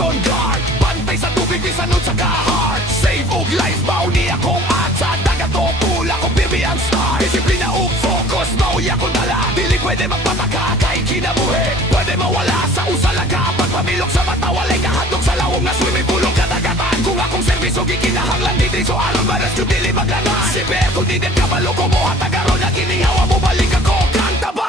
always on guard. Bantay sa tubig, bisanod sa kahard. Save og life, mauni akong atsa. Dagat o pula ko, pirmi ang star. Disiplina og focus, mauli akong dala. Dili pwede magpataka, kay kinabuhi. Pwede mawala sa usalaga. Pagpamilok sa mata, walay kahadlok sa lawong na swimming pool o kadagatan. Kung akong servisyo, gikinahanglan dito. So aron maras yung dili maglanan. Si Beto, di din kabalo ko mo. At agaron na ginihawa mo, balik ako, kanta ba?